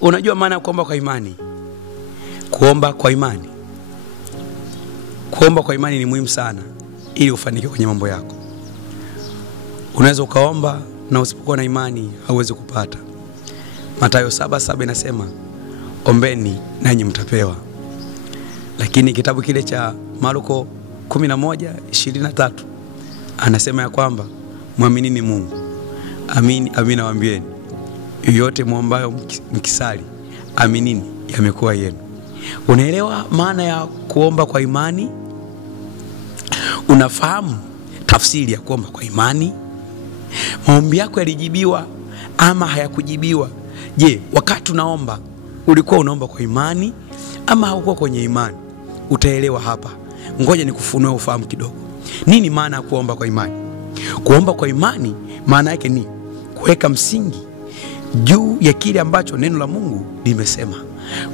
Unajua maana ya kuomba kwa imani? Kuomba kwa imani. Kuomba kwa imani ni muhimu sana ili ufanikiwe kwenye mambo yako. Unaweza ukaomba na usipokuwa na imani hauwezi kupata. Mathayo 7:7 inasema ombeni nanyi mtapewa. Lakini kitabu kile cha Marko 11:23 anasema ya kwamba muaminini Mungu. Amini nawaambieni, yoyote muombayo mkisali, aminini yamekuwa yenu. Unaelewa maana ya kuomba kwa imani? Unafahamu tafsiri ya kuomba kwa imani? Maombi yako yalijibiwa ama hayakujibiwa? Je, wakati unaomba ulikuwa unaomba kwa imani ama haukuwa kwenye imani? Utaelewa hapa. Ngoja nikufunue ufahamu kidogo. Nini maana ya kuomba kwa imani? Kuomba kwa imani maana yake ni kuweka msingi juu ya kile ambacho neno la Mungu limesema.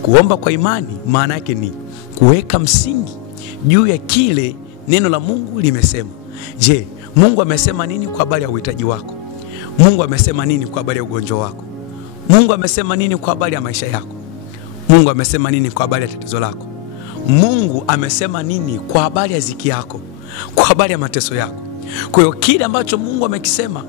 Kuomba kwa imani maana yake ni kuweka msingi juu ya kile neno la Mungu limesema. Je, Mungu amesema nini kwa habari ya uhitaji wako? Mungu amesema nini kwa habari ya ugonjwa wako? Mungu amesema nini kwa habari ya maisha yako? Mungu amesema nini kwa habari ya tatizo lako? Mungu amesema nini kwa habari ya ziki yako, kwa habari ya mateso yako? Kwa hiyo kile ambacho Mungu amekisema,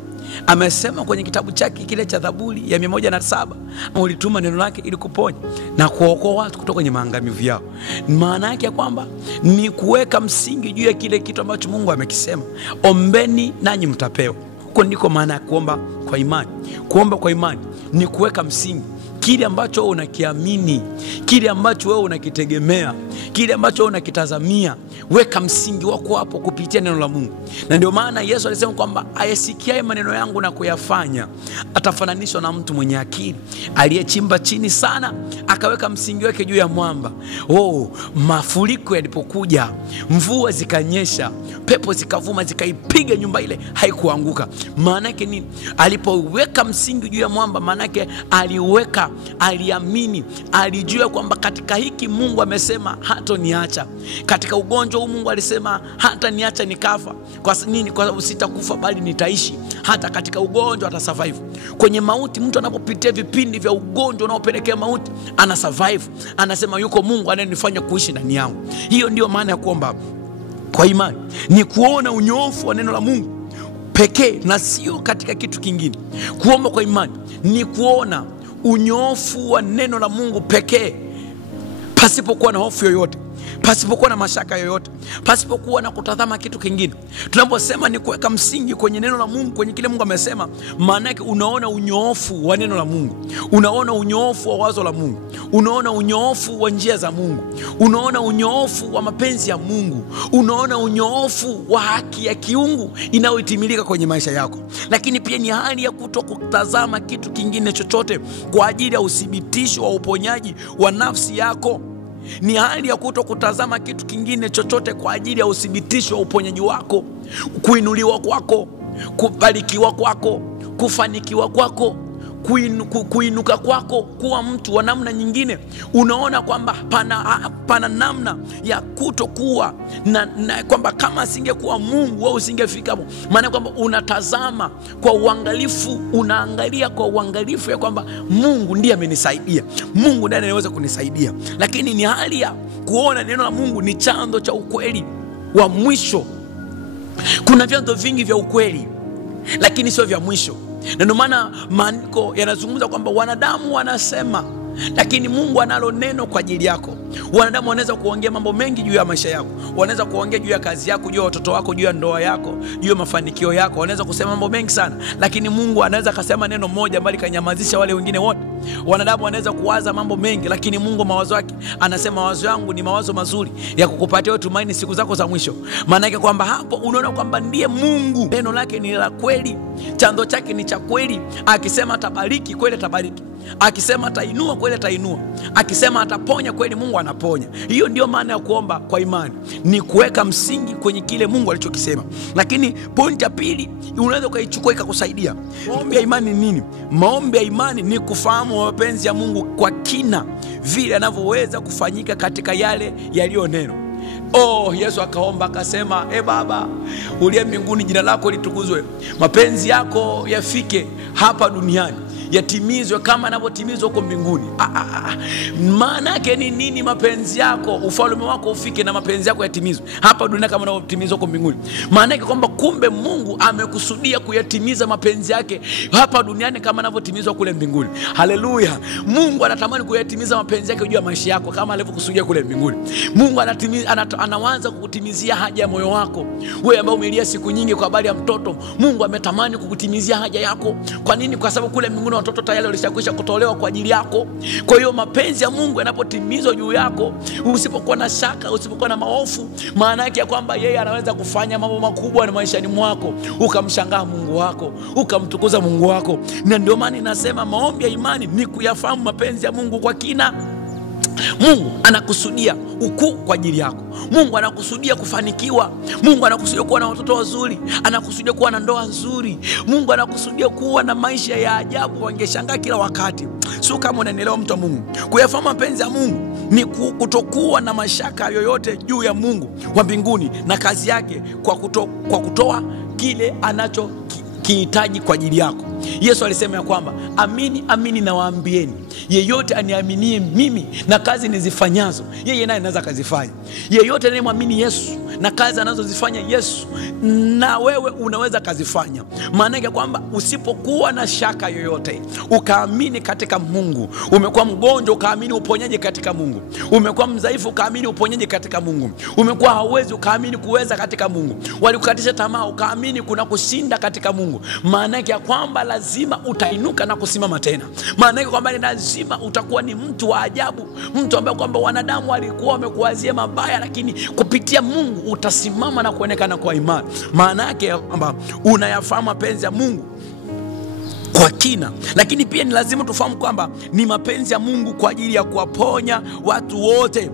amesema kwenye kitabu chake kile cha Zaburi ya 107, ulituma neno lake ili kuponya na kuokoa watu kutoka kwenye maangamivu yao. Maana yake kwamba ni kuweka msingi juu ya kile kitu ambacho Mungu amekisema. Ombeni nanyi mtapewa. Huko ndiko maana ya kuomba kwa imani. Kuomba kwa imani ni kuweka msingi kile ambacho wewe unakiamini, kile ambacho wewe unakitegemea, kile ambacho wewe unakitazamia. Weka msingi wako hapo kupitia neno la Mungu. Na ndio maana Yesu alisema kwamba ayasikiaye maneno yangu na kuyafanya atafananishwa na mtu mwenye akili aliyechimba chini sana akaweka msingi wake juu ya mwamba. Mafuriko yalipokuja, mvua zikanyesha, pepo zikavuma, zikaipiga nyumba ile, haikuanguka. Maana yake nini? Alipoweka msingi juu ya mwamba, maana yake aliamini, alijua kwamba katika hiki Mungu amesema hatoniacha. Katika ugonjwa huu Mungu alisema hataniacha nikafa. Kwa nini? Kwa sababu sitakufa bali nitaishi. Hata katika ugonjwa ata survive. Kwenye mauti, mtu anapopitia vipindi vya ugonjwa unaopelekea mauti, ana survive. Anasema yuko Mungu anayenifanya kuishi ndani yangu. Hiyo ndio maana ya kuomba kwa imani. Ni kuona unyoofu wa neno la Mungu pekee na sio katika kitu kingine. Kuomba kwa imani ni kuona unyoofu wa neno la Mungu pekee, pasipokuwa na hofu yoyote, pasipokuwa na mashaka yoyote, pasipokuwa na kutazama kitu kingine. Tunaposema ni kuweka msingi kwenye neno la Mungu, kwenye kile Mungu amesema, maana yake unaona unyoofu wa neno la Mungu, unaona unyoofu wa wazo la Mungu, unaona unyoofu wa njia za Mungu, unaona unyoofu wa mapenzi ya Mungu, unaona unyoofu wa haki ya kiungu inayotimilika kwenye maisha yako. Lakini pia ni hali ya kutokutazama kitu kingine chochote kwa ajili ya uthibitisho wa uponyaji wa nafsi yako. Ni hali ya kutokutazama kitu kingine chochote kwa ajili ya uthibitisho wa uponyaji wako, kuinuliwa kwako, kubarikiwa kwako, kufanikiwa kwako, kuinuka kwako, kuwa mtu wa namna nyingine. Unaona kwamba pana namna ya kutokuwa na kwamba kama asingekuwa Mungu wewe usingefika hapo. Maana kwamba unatazama kwa uangalifu, unaangalia kwa uangalifu ya kwamba Mungu ndiye amenisaidia, Mungu ndiye anaweza kunisaidia. Lakini ni hali ya kuona neno la Mungu ni chanzo cha ukweli wa mwisho. Kuna vyanzo vingi vya ukweli lakini sio vya mwisho. Na ndio maana maandiko yanazungumza kwamba wanadamu wanasema, lakini Mungu analo neno kwa ajili yako. Wanadamu wanaweza kuongea mambo mengi juu ya maisha yako, wanaweza kuongea juu ya kazi yako, juu ya watoto wako, juu ya ndoa yako, juu ya mafanikio yako, wanaweza kusema mambo mengi sana, lakini Mungu anaweza kusema neno moja ambalo kanyamazisha wale wengine wote. Wanadamu wanaweza kuwaza mambo mengi, lakini Mungu mawazo yake anasema, mawazo yangu ni mawazo mazuri ya kukupatia wewe tumaini siku zako za mwisho. Maana yake kwamba hapo unaona kwamba ndiye Mungu, neno lake ni la kweli, chanzo chake ni cha kweli. Akisema atabariki, kweli atabariki. Akisema atainua, kweli atainua. Akisema ataponya, kweli Mungu anaponya. Hiyo ndio maana ya kuomba kwa imani, ni kuweka msingi kwenye kile Mungu alichokisema. Lakini pointi ya pili unaweza ukaichukua ikakusaidia. Maombi ya imani ni nini? Maombi ya imani ni kufahamu mapenzi ya Mungu kwa kina, vile anavyoweza kufanyika katika yale yaliyo neno. Yesu akaomba akasema, Baba uliye mbinguni, jina lako litukuzwe, mapenzi yako yafike hapa duniani yatimizwe kama yanavyotimizwa huko mbinguni. Maana yake ni nini? Mapenzi yako, ufalme wako ufike na mapenzi yako yatimizwe hapa duniani kama yanavyotimizwa huko mbinguni. Maana yake kwamba kumbe Mungu amekusudia kuyatimiza mapenzi yake hapa duniani kama yanavyotimizwa kule mbinguni. Haleluya! Mungu anatamani kuyatimiza mapenzi yake juu ya maisha yako kama alivyokusudia kule mbinguni. Mungu anaanza kukutimizia haja ya moyo wako. Wewe ambao umelia siku nyingi kwa habari ya mtoto, Mungu ametamani kukutimizia haja yako. Kwa nini? Kwa sababu kule mbinguni watoto tayari walishakwisha kutolewa kwa ajili yako. Kwa hiyo mapenzi ya Mungu yanapotimizwa juu yako, usipokuwa na shaka, usipokuwa na mahofu, maana yake kwamba yeye anaweza kufanya mambo makubwa na maishani mwako, ukamshangaa Mungu wako, ukamtukuza Mungu wako. Na ndio maana ninasema maombi ya imani ni kuyafahamu mapenzi ya Mungu kwa kina. Mungu anakusudia ukuu kwa ajili yako. Mungu anakusudia kufanikiwa. Mungu anakusudia kuwa na watoto wazuri. Anakusudia kuwa na ndoa nzuri. Mungu anakusudia kuwa na maisha ya ajabu, wangeshangaa kila wakati. Sio kama unanielewa mtu wa Mungu. Kuyafahamu mapenzi ya Mungu ni kutokuwa na mashaka yoyote juu ya Mungu wa mbinguni na kazi yake kwa kutoa kile anachokihitaji kwa ajili yako. Yesu alisema ya kwamba amini amini nawaambieni, yeyote aniaminie mimi na kazi nizifanyazo yeye naye anaweza kuzifanya. Yeyote anayemwamini Yesu na kazi anazozifanya Yesu, na wewe unaweza kuzifanya. Maana yake kwamba usipokuwa na shaka yoyote, ukaamini katika Mungu, umekuwa mgonjwa ukaamini uponyaji katika Mungu, umekuwa mdhaifu ukaamini uponyaji katika Mungu, umekuwa hauwezi ukaamini kuweza katika Mungu, walikukatisha tamaa ukaamini kuna kushinda katika Mungu, maana yake kwamba lazima utainuka na kusimama tena. Maana yake kwamba lazima utakuwa ni mtu wa ajabu, mtu ambaye kwamba wanadamu walikuwa wamekuwazia mabaya, lakini kupitia Mungu utasimama na kuonekana kwa imani. Maana yake kwamba unayafahamu mapenzi ya Mungu kwa kina. Lakini pia ni lazima tufahamu kwamba ni mapenzi ya Mungu kwa ajili ya kuwaponya watu wote.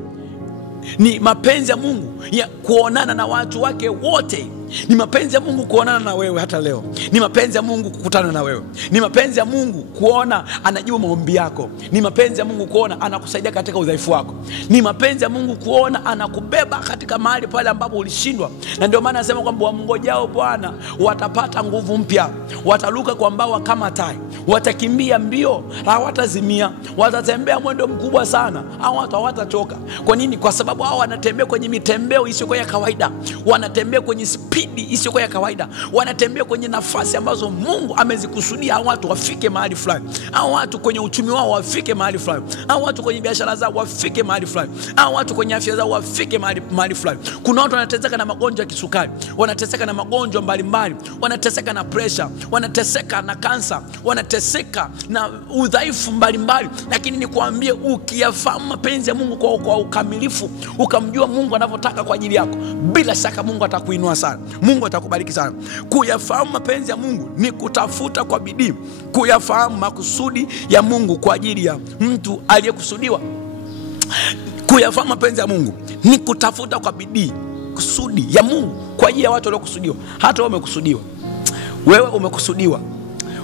Ni mapenzi ya Mungu ya kuonana na watu wake wote. Ni mapenzi ya Mungu kuonana na wewe hata leo. Ni mapenzi ya Mungu kukutana na wewe. Ni mapenzi ya Mungu kuona anajibu maombi yako. Ni mapenzi ya Mungu kuona anakusaidia katika udhaifu wako. Ni mapenzi ya Mungu kuona anakubeba katika mahali pale ambapo ulishindwa. Na ndio maana nasema kwamba wamngojao Bwana watapata nguvu mpya, wataruka kwa mbawa kama tai, watakimbia mbio hawatazimia, watatembea mwendo mkubwa sana hawatachoka. Kwa nini? Kwa sababu hao wanatembea kwenye mitembeo isiyo ya kawaida, wanatembea kwenye speed isiyo ya kawaida, wanatembea kwenye nafasi ambazo Mungu amezikusudia hao watu wafike mahali fulani. Hao watu kwenye uchumi wao wafike mahali fulani, hao watu kwenye biashara zao wafike mahali fulani, hao watu kwenye afya zao wafike mahali fulani. Kuna watu wanateseka na magonjwa ya kisukari, wanateseka na magonjwa mbalimbali, wanateseka na pressure, wanateseka na kansa, wanateseka na udhaifu mbalimbali. Lakini nikwambie, ukiyafahamu mapenzi ya Mungu kwa ukamilifu, ukamjua Mungu anavyotaka kwa ajili yako, bila shaka Mungu atakuinua sana, Mungu atakubariki sana. Kuyafahamu mapenzi ya Mungu ni kutafuta kwa bidii kuyafahamu makusudi ya Mungu kwa ajili ya mtu aliyekusudiwa. Kuyafahamu mapenzi ya Mungu ni kutafuta kwa bidii kusudi ya Mungu kwa ajili ya watu waliokusudiwa. Hata wewe umekusudiwa. Wewe umekusudiwa.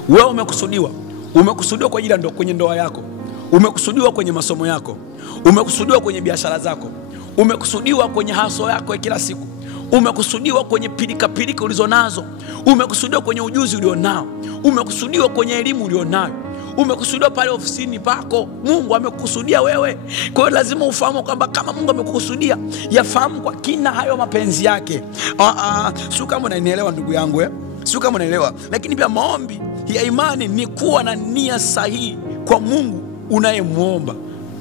Wewe umekusudiwa. Umekusudiwa kwa ajili ya kwenye ndoa yako. Umekusudiwa kwenye masomo yako. Umekusudiwa kwenye biashara zako. Umekusudiwa kwenye haso yako ya kila siku. Umekusudiwa kwenye pilika ulizonazo. Umekusudiwa kwenye ujuzi ulionao. Umekusudiwa kwenye elimu ulionayo. Umekusudiwa pale ofisini pako. Mungu amekusudia wewe. Kwa hiyo lazima ufahamu kwamba kama Mungu amekusudia, yafahamu kwa kina hayo mapenzi yake. Sio kama unanielewa ndugu yangu, sio kama unaelewa. Lakini pia maombi ya imani ni kuwa na nia sahihi kwa Mungu unayemuomba.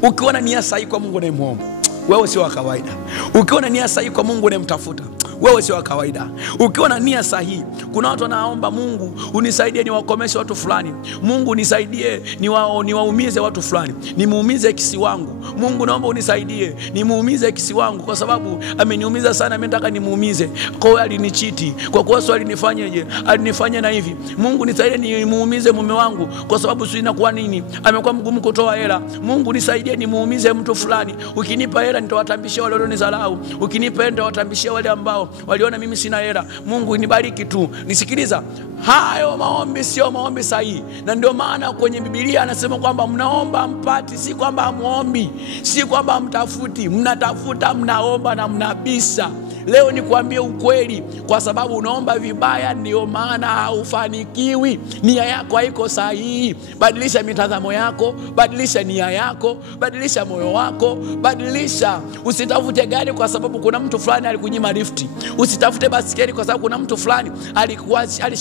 Ukiwa na nia sahihi kwa Mungu unayemuomba, wewe sio wa kawaida. Ukiwa na nia sahihi kwa Mungu unayemtafuta, wewe sio wa kawaida. Ukiwa na nia sahihi, kuna watu wanaomba Mungu unisaidie niwakomeshe watu fulani. Mungu nisaidie niwaumize watu fulani. Nimuumize kisi wangu. Mungu naomba unisaidie nimuumize kisi wangu kwa sababu ameniumiza sana, mimi nataka nimuumize. Kwa hiyo alinichiti. Kwa kuwa swali nifanyeje? Alinifanya na hivi. Mungu nisaidie nimuumize mume wangu kwa sababu sio inakuwa nini? Amekuwa mgumu kutoa hela. Mungu nisaidie nimuumize mtu fulani. Ukinipa hela nitawatambishia wale walionizalau. Ukinipa hela nitawatambishia wale ambao waliona mimi sina hela. Mungu nibariki tu. Nisikiliza, hayo maombi sio maombi sahihi. Na ndio maana kwenye Biblia anasema kwamba mnaomba mpati, si kwamba hamuombi, si kwamba mtafuti. Mnatafuta, mnaomba na mnabisha. Leo nikuambie ukweli, kwa sababu unaomba vibaya ndio maana haufanikiwi. Nia yako haiko sahihi. Badilisha mitazamo yako, badilisha nia yako, badilisha moyo wako, badilisha. Usitafute gari kwa sababu kuna mtu fulani alikunyima lifti. Usitafute basikeli kwa sababu kuna mtu fulani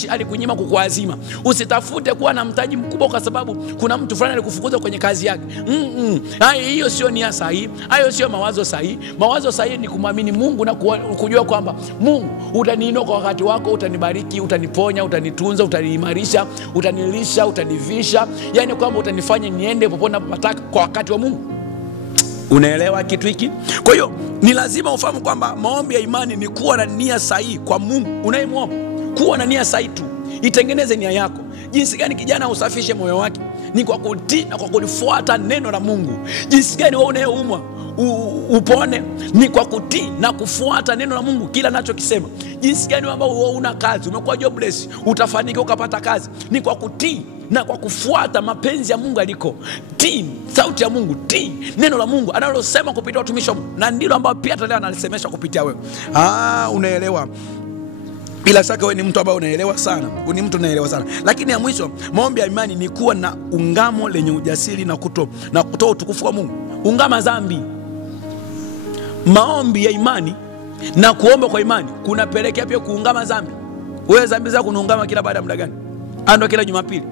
alikunyima kukuazima. Usitafute kuwa na mtaji mkubwa kwa sababu kuna mtu fulani alikufukuza kwenye kazi yake. Hiyo sio nia sahihi, hayo sio mawazo sahihi. Mawazo sahihi ni kumwamini Mungu na kujua kwamba Mungu utaniinua kwa wakati wako, utanibariki, utaniponya, utanitunza, utaniimarisha, utanilisha, utanivisha. Yani kwamba utanifanya niende popote napotaka kwa wakati wa Mungu. Unaelewa kitu hiki? Kwa hiyo ni lazima ufahamu kwamba maombi ya imani ni kuwa na nia sahihi kwa Mungu unayemwomba. Kuwa na nia sahihi tu. Itengeneze nia yako. Jinsi gani kijana usafishe moyo wake? Ni kwa kutii na kwa kulifuata neno la Mungu. Jinsi gani wewe unayeumwa upone? Ni kwa kutii na kufuata neno la Mungu kila anachokisema. Jinsi gani ambao una kazi, umekuwa jobless, utafanikiwa ukapata kazi? Ni kwa kutii na kwa kufuata mapenzi ya Mungu aliko. Tii sauti ya Mungu, tii neno la Mungu analosema kupitia watumishi wa Mungu, na ndilo ambao pia leo analisemesha kupitia wewe. Unaelewa? Bila shaka wewe ni mtu ambaye unaelewa sana. Ni mtu unaelewa sana. Lakini ya mwisho, maombi ya imani ni kuwa na ungamo lenye ujasiri na kutoa utukufu kwa Mungu. Ungama dhambi. Maombi ya imani na kuomba kwa imani kunapelekea pia kuungama dhambi. Wewe dhambi zako unaungama kila baada ya muda gani? Ando kila Jumapili.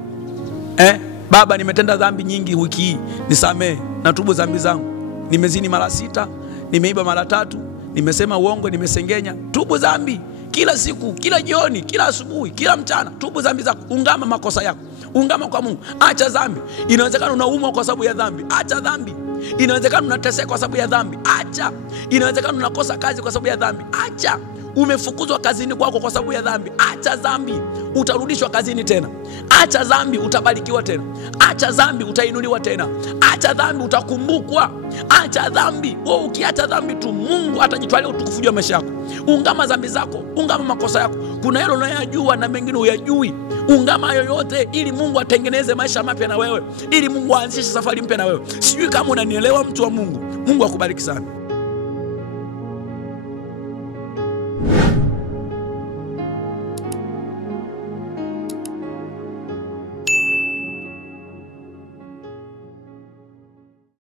Baba, nimetenda dhambi nyingi wiki hii, nisamehe, natubu dhambi zangu. Nimezini mara 6, nimeiba mara 3, nimesema uongo, nimesengenya. Tubu dhambi. Kila siku, kila jioni, kila asubuhi, kila mchana, tubu dhambi zako. Ungama makosa yako. Ungama kwa Mungu. Acha dhambi. Inawezekana unaumwa kwa sababu ya dhambi. Acha dhambi. Inawezekana unateseka kwa sababu ya dhambi. Acha. Inawezekana unakosa kazi kwa sababu ya dhambi. Acha. Umefukuzwa kazini kwako kwa sababu ya dhambi. Acha dhambi. Utarudishwa kazini tena. Acha dhambi, utabarikiwa tena. Acha dhambi, utainuliwa tena. Acha dhambi, utakumbukwa. Acha dhambi. Wewe ukiacha dhambi tu, Mungu atajitwalia utukufu juu ya maisha yako. Ungama dhambi zako, ungama makosa yako. Kuna yale unayojua na mengine huyajui. Ungama yoyote ili Mungu atengeneze maisha mapya na wewe. Ili Mungu aanzishe safari mpya na wewe. Sijui kama unanielewa, mtu wa Mungu. Mungu akubariki sana.